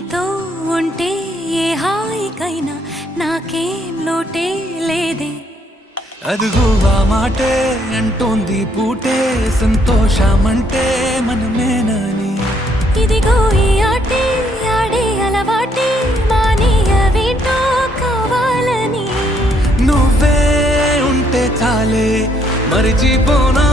నీతో ఉంటే ఏ హాయికైనా నాకేం లోటే లేదే. అదుగు ఆ మాటే అంటోంది పూటే సంతోషమంటే మనమేనని. ఇదిగో ఈ ఆటే ఆడే అలవాటే మానేయవేంటో కావాలని. నువ్వే ఉంటే చాలే మరిచిపోనా